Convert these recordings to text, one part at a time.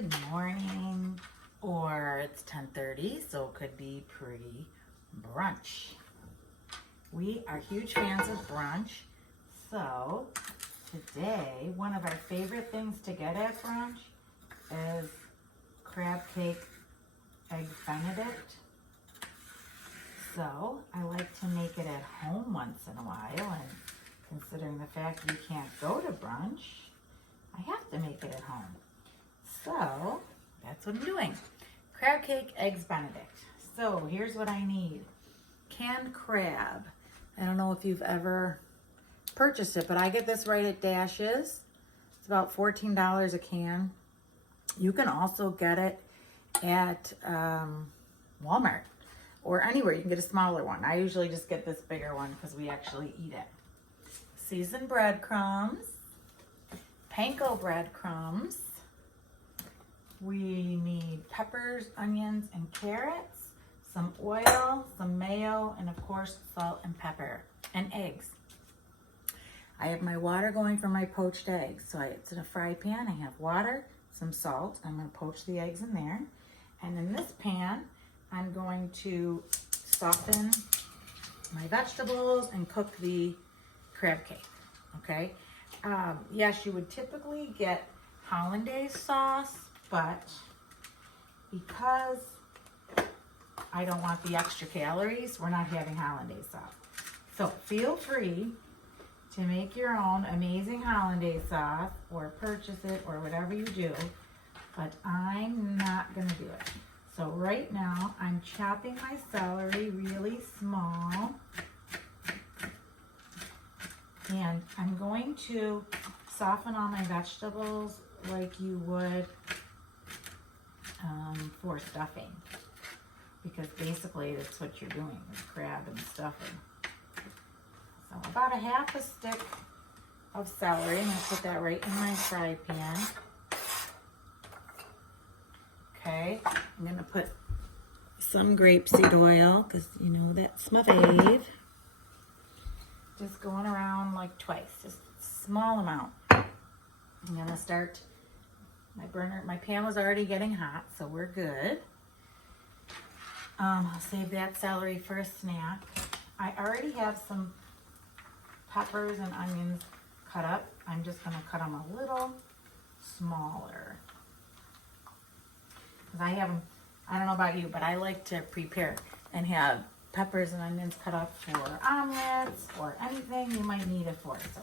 Good morning, or it's 10:30, so it could be pre-brunch. We are huge fans of brunch, so today one of our favorite things to get at brunch is crab cake egg Benedict. So I like to make it at home once in a while, and considering the fact we can't go to brunch, I have to make it at home. So that's what I'm doing. Crab cake eggs Benedict. So here's what I need. Canned crab. I don't know if you've ever purchased it, but I get this right at Dash's. It's about $14 a can. You can also get it at Walmart or anywhere. You can get a smaller one. I usually just get this bigger one because we actually eat it. Seasoned breadcrumbs, panko breadcrumbs. We need peppers, onions, and carrots, some oil, some mayo, and of course, salt and pepper, and eggs. I have my water going for my poached eggs. So it's in a fry pan. I have water, some salt. I'm going to poach the eggs in there. And in this pan, I'm going to soften my vegetables and cook the crab cake, okay? Yes, you would typically get hollandaise sauce, but because I don't want the extra calories, we're not having hollandaise sauce. So feel free to make your own amazing hollandaise sauce or purchase it or whatever you do, but I'm not gonna do it. So right now I'm chopping my celery really small, and I'm going to soften all my vegetables like you would for stuffing, because basically that's what you're doing with crab and stuffing. So about a half a stick of celery. I'm going to put that right in my fry pan. Okay, I'm going to put some grapeseed oil because you know that's my fave. Just going around like twice, just a small amount. I'm going to start. My pan was already getting hot, so we're good. I'll save that celery for a snack. I already have some peppers and onions cut up. I'm just going to cut them a little smaller. Because I don't know about you, but I like to prepare and have peppers and onions cut up for omelets or anything you might need it for. So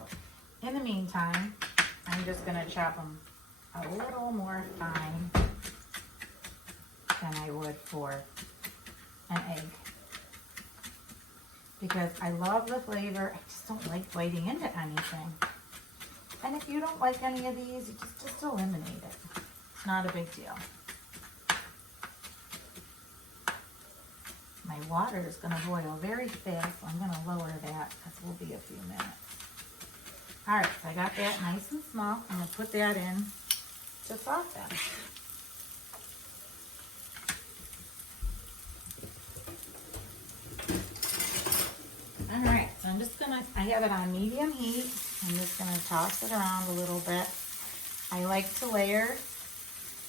in the meantime, I'm just going to chop them a little more fine than I would for an egg, because I love the flavor. I just don't like biting into anything. And if you don't like any of these, you just eliminate it. It's not a big deal. My water is going to boil very fast, so I'm going to lower that because we'll be a few minutes. All right, so I got that nice and small. I'm going to put that in to soften. All right, so I have it on medium heat. I'm just gonna toss it around a little bit. I like to layer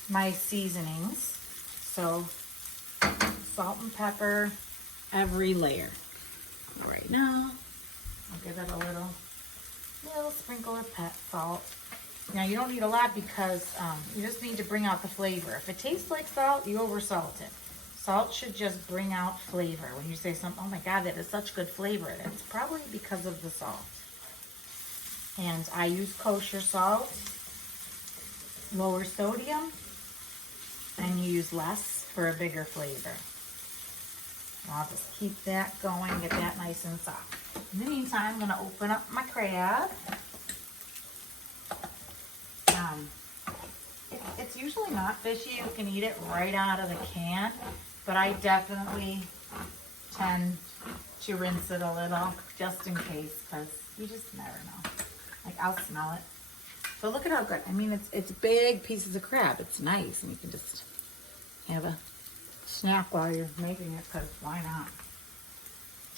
my seasonings. So salt and pepper, every layer. Right now, I'll give it a little sprinkle of salt. Now you don't need a lot because you just need to bring out the flavor. If it tastes like salt, you over salt it. Salt should just bring out flavor. When you say something, oh my God, that is such good flavor, that's probably because of the salt. And I use kosher salt, lower sodium, and you use less for a bigger flavor. I'll just keep that going, get that nice and soft. In the meantime, I'm gonna open up my crab. It's usually not fishy. You can eat it right out of the can, but I definitely tend to rinse it a little just in case, because you just never know. Like, I'll smell it. So look at how good. I mean, it's big pieces of crab. It's nice, and you can just have a snack while you're making it, because why not?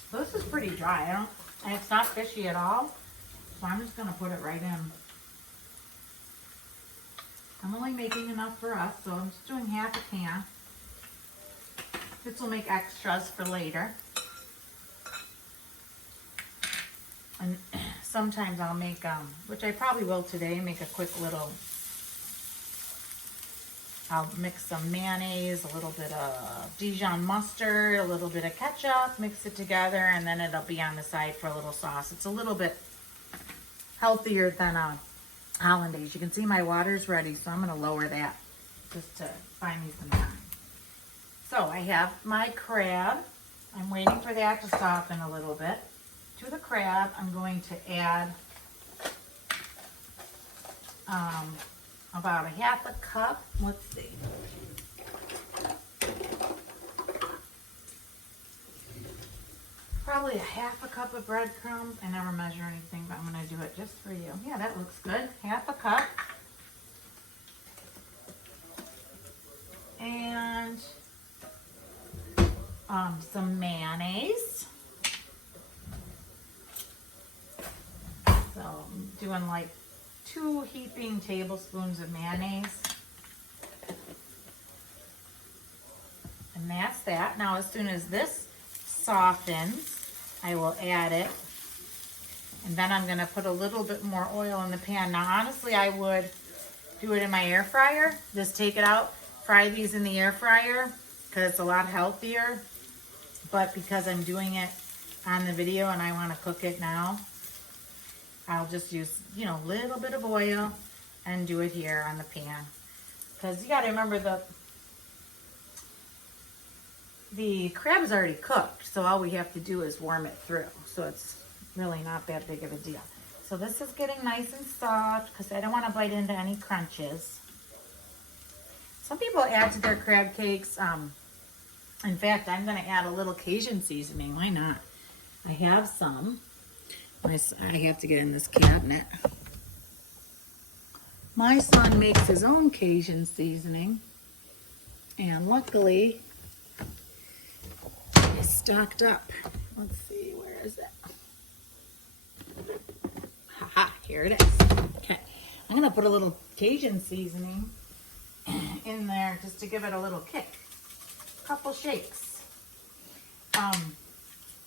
So this is pretty dry. And it's not fishy at all, so I'm just gonna put it right in. I'm only making enough for us, so I'm just doing half a can. This will make extras for later. And sometimes I'll make, which I probably will today, make a quick little, I'll mix some mayonnaise, a little bit of Dijon mustard, a little bit of ketchup, mix it together, and then it'll be on the side for a little sauce. It's a little bit healthier than hollandaise. You can see my water's ready, so I'm going to lower that just to find me some time. So I have my crab. I'm waiting for that to soften a little bit. To the crab, I'm going to add about a half a cup. Let's see. Probably a half a cup of breadcrumbs. I never measure anything, but I'm going to do it just for you. Yeah, that looks good. Half a cup. And some mayonnaise. So I'm doing like 2 heaping tablespoons of mayonnaise. And that's that. Now as soon as this softens, I will add it. And then I'm going to put a little bit more oil in the pan. Now honestly, I would do it in my air fryer. Just take it out, fry these in the air fryer because it's a lot healthier. But because I'm doing it on the video and I want to cook it now, I'll just use, you know, a little bit of oil and do it here on the pan. Because you got to remember the crab is already cooked, so all we have to do is warm it through. So it's really not that big of a deal. So this is getting nice and soft because I don't want to bite into any crunches. Some people add to their crab cakes. In fact, I'm going to add a little Cajun seasoning. Why not? I have some. I have to get in this cabinet. My son makes his own Cajun seasoning. And luckily, he's stocked up. Let's see, where is it? Haha, here it is. Okay. I'm going to put a little Cajun seasoning in there just to give it a little kick. Couple shakes.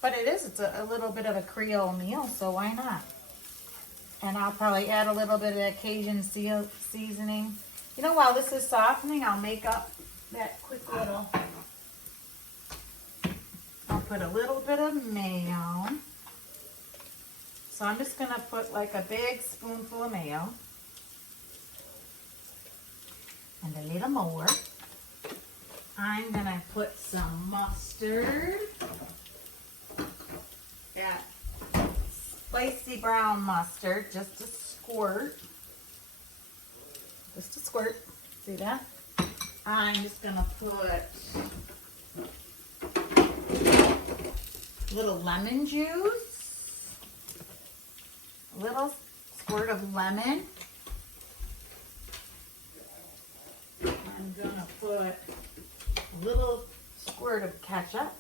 But it's a little bit of a Creole meal, so why not? And I'll probably add a little bit of that Cajun seasoning. You know, while this is softening, I'll make up that quick little. I'll put a little bit of mayo. So I'm just gonna put like a big spoonful of mayo. And a little more. I'm gonna put some mustard. Got spicy brown mustard, just a squirt. Just a squirt. See that? I'm just gonna put a little lemon juice. A little squirt of lemon. I'm gonna put a little squirt of ketchup.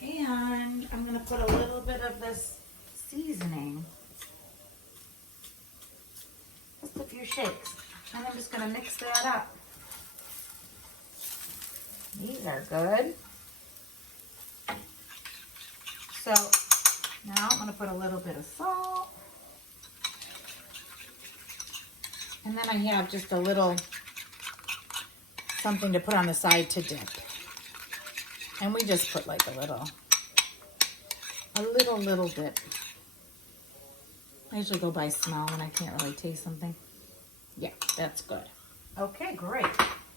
And I'm going to put a little bit of this seasoning. Just a few shakes. And I'm just going to mix that up. These are good. So now I'm going to put a little bit of salt. And then I have just a little something to put on the side to dip. And we just put like a little dip. I usually go by smell when I can't really taste something. Yeah, that's good. Okay, great.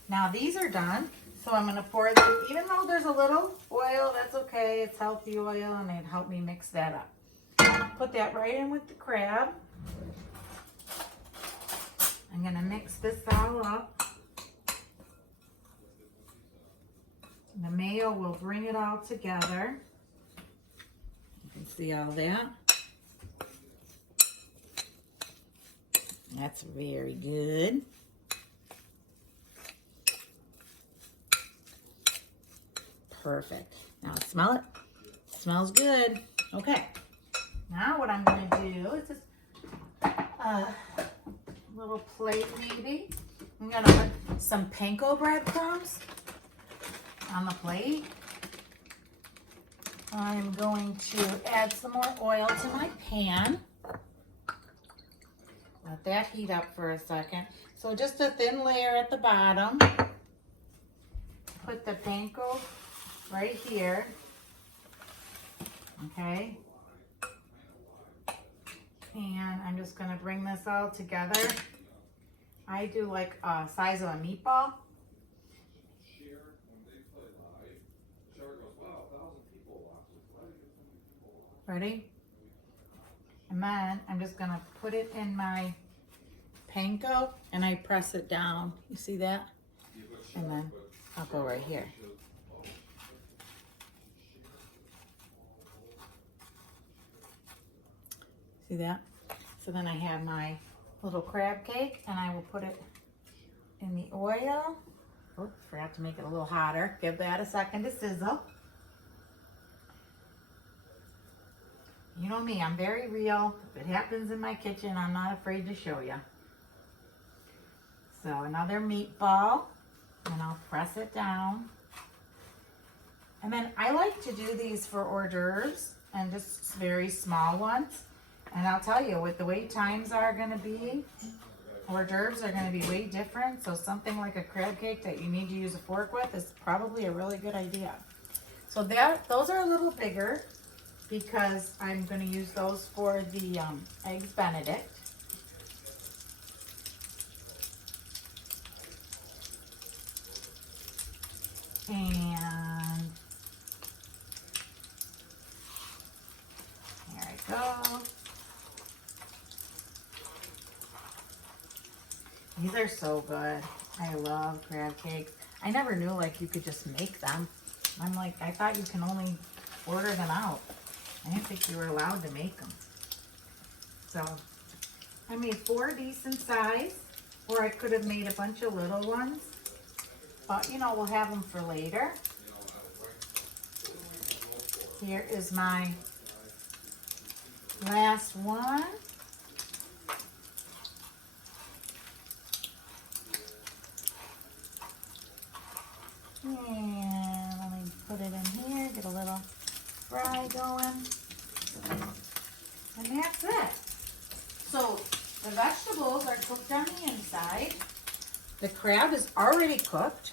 Now these are done. So I'm gonna pour them, even though there's a little oil, that's okay. It's healthy oil and it helped me mix that up. Put that right in with the crab. I'm gonna mix this all up. The mayo will bring it all together. You can see all that. That's very good. Perfect. Now smell it. Smells good. Okay. Now what I'm going to do is just little plate maybe. I'm gonna put some panko breadcrumbs on the plate. I'm going to add some more oil to my pan. Let that heat up for a second. So just a thin layer at the bottom. Put the panko right here. Okay. And I'm just gonna bring this all together. I do like a size of a meatball. Ready? And then I'm just gonna put it in my panko and I press it down. You see that? And then I'll go right here. See that? So then I have my little crab cake and I will put it in the oil. Oh, forgot to make it a little hotter. Give that a second to sizzle. You know me, I'm very real. If it happens in my kitchen, I'm not afraid to show you. So another meatball, and I'll press it down. And then I like to do these for hors d'oeuvres and just very small ones. And I'll tell you, with the way times are gonna be, hors d'oeuvres are gonna be way different. So something like a crab cake that you need to use a fork with is probably a really good idea. So those are a little bigger because I'm gonna use those for the eggs Benedict. And there I go. These are so good. I love crab cakes. I never knew like you could just make them. I'm like, I thought you can only order them out. I didn't think you were allowed to make them. So I made 4 decent size, or I could have made a bunch of little ones. But you know, we'll have them for later. Here is my last one. And let me put it in here, get a little fry going. And that's it. So the vegetables are cooked on the inside. The crab is already cooked.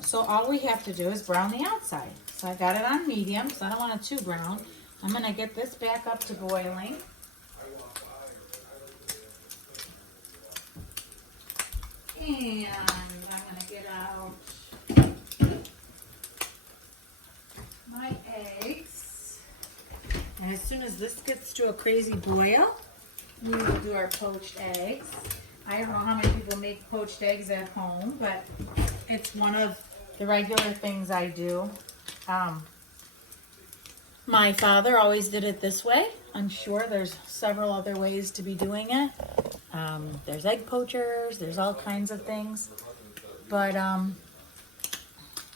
So all we have to do is brown the outside. So I got it on medium because I don't want it too brown. I'm going to get this back up to boiling. And I'm going to get out my eggs. And as soon as this gets to a crazy boil, we will do our poached eggs. I don't know how many people make poached eggs at home, but it's one of the regular things I do. My father always did it this way. I'm sure there's several other ways to be doing it. There's egg poachers, there's all kinds of things. But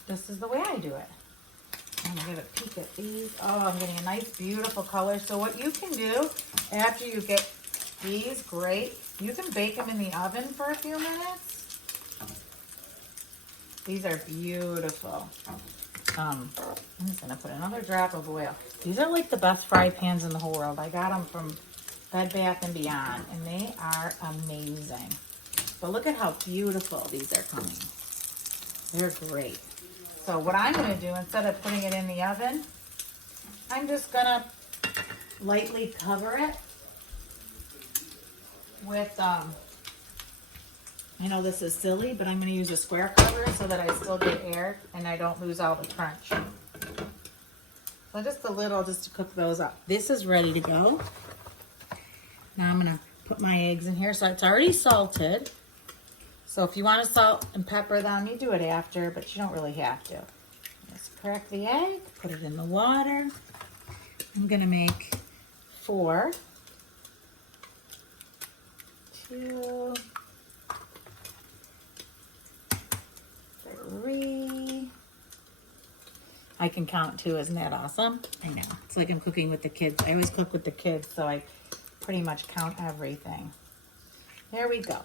this is the way I do it. I'm going to give a peek at these. Oh, I'm getting a nice, beautiful color. So what you can do after you get these, great. You can bake them in the oven for a few minutes. These are beautiful. I'm just going to put another drop of oil. These are like the best fry pans in the whole world. I got them from Bed Bath & Beyond, and they are amazing. But look at how beautiful these are coming. They're great. So what I'm going to do, instead of putting it in the oven, I'm just going to lightly cover it with, I know this is silly, but I'm going to use a square cover so that I still get air and I don't lose all the crunch. So just a little, just to cook those up. This is ready to go. Now I'm going to put my eggs in here. So it's already salted. So if you want to salt and pepper them, you do it after, but you don't really have to. Just crack the egg, put it in the water. I'm going to make 4. 2, 3. I can count too, isn't that awesome? I know, it's like I'm cooking with the kids. I always cook with the kids, so I pretty much count everything. There we go.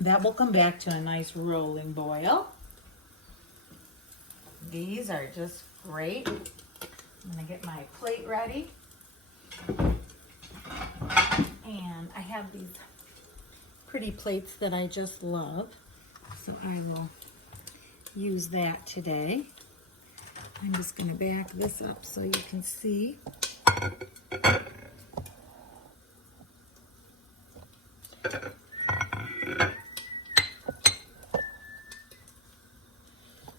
That will come back to a nice rolling boil. These are just great. I'm gonna get my plate ready. And I have these pretty plates that I just love. So I will use that today. I'm just gonna back this up so you can see.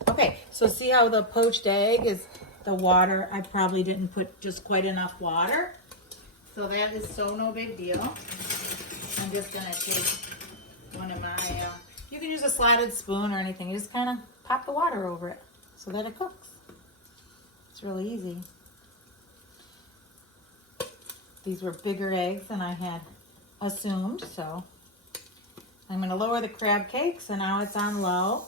Okay, so see how the poached egg is the water, I probably didn't put just quite enough water. So that is so no big deal. I'm just gonna take one of my, you can use a slotted spoon or anything. You just kind of pop the water over it so that it cooks. It's really easy. These were bigger eggs than I had assumed, so I'm gonna lower the crab cake, so now it's on low.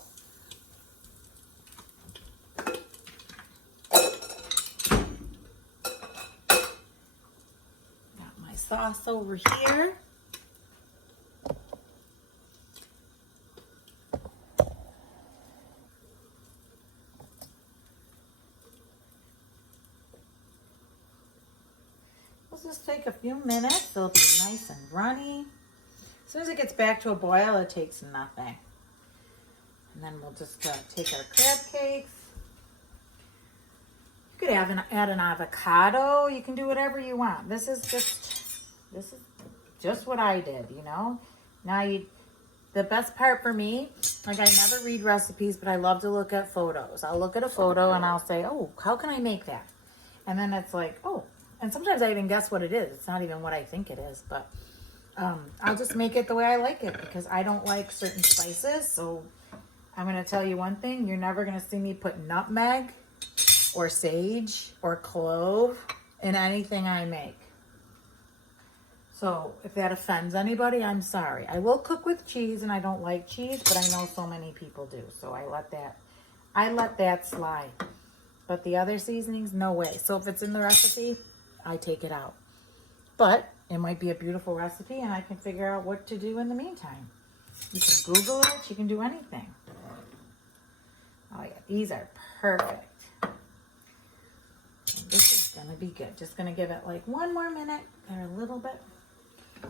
Sauce over here. Let's just take a few minutes. They'll be nice and runny. As soon as it gets back to a boil, it takes nothing. And then we'll just take our crab cakes. You could add an avocado. You can do whatever you want. This is just what I did, you know. Now the best part for me, like I never read recipes, but I love to look at photos. I'll look at a photo and I'll say, oh, how can I make that? And then it's like, oh, and sometimes I even guess what it is. It's not even what I think it is, but I'll just make it the way I like it because I don't like certain spices. So I'm going to tell you one thing. You're never going to see me put nutmeg or sage or clove in anything I make. So if that offends anybody, I'm sorry. I will cook with cheese, and I don't like cheese, but I know so many people do. So I let that slide. But the other seasonings, no way. So if it's in the recipe, I take it out. But it might be a beautiful recipe, and I can figure out what to do in the meantime. You can Google it. You can do anything. Oh yeah, these are perfect. And this is gonna be good. Just gonna give it like one more minute. They're a little bit.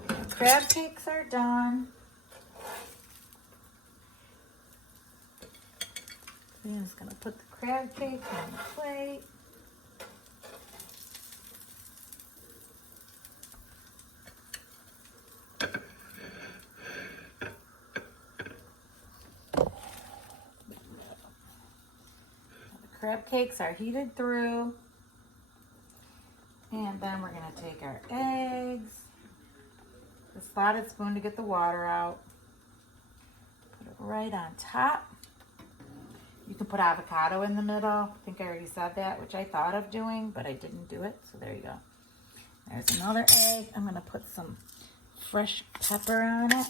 The crab cakes are done. I'm just gonna put the crab cake on the plate. The crab cakes are heated through. And then we're gonna take our eggs. The slotted spoon to get the water out. Put it right on top. You can put avocado in the middle. I think I already said that, which I thought of doing, but I didn't do it. So there you go. There's another egg. I'm going to put some fresh pepper on it.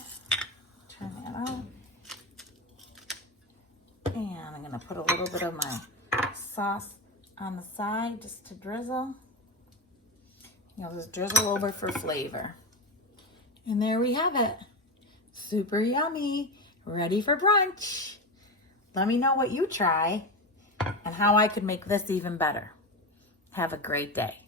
Turn that on. And I'm going to put a little bit of my sauce on the side just to drizzle. You'll just drizzle over for flavor. And there we have it. Super yummy. Ready for brunch. Let me know what you try and how I could make this even better. Have a great day.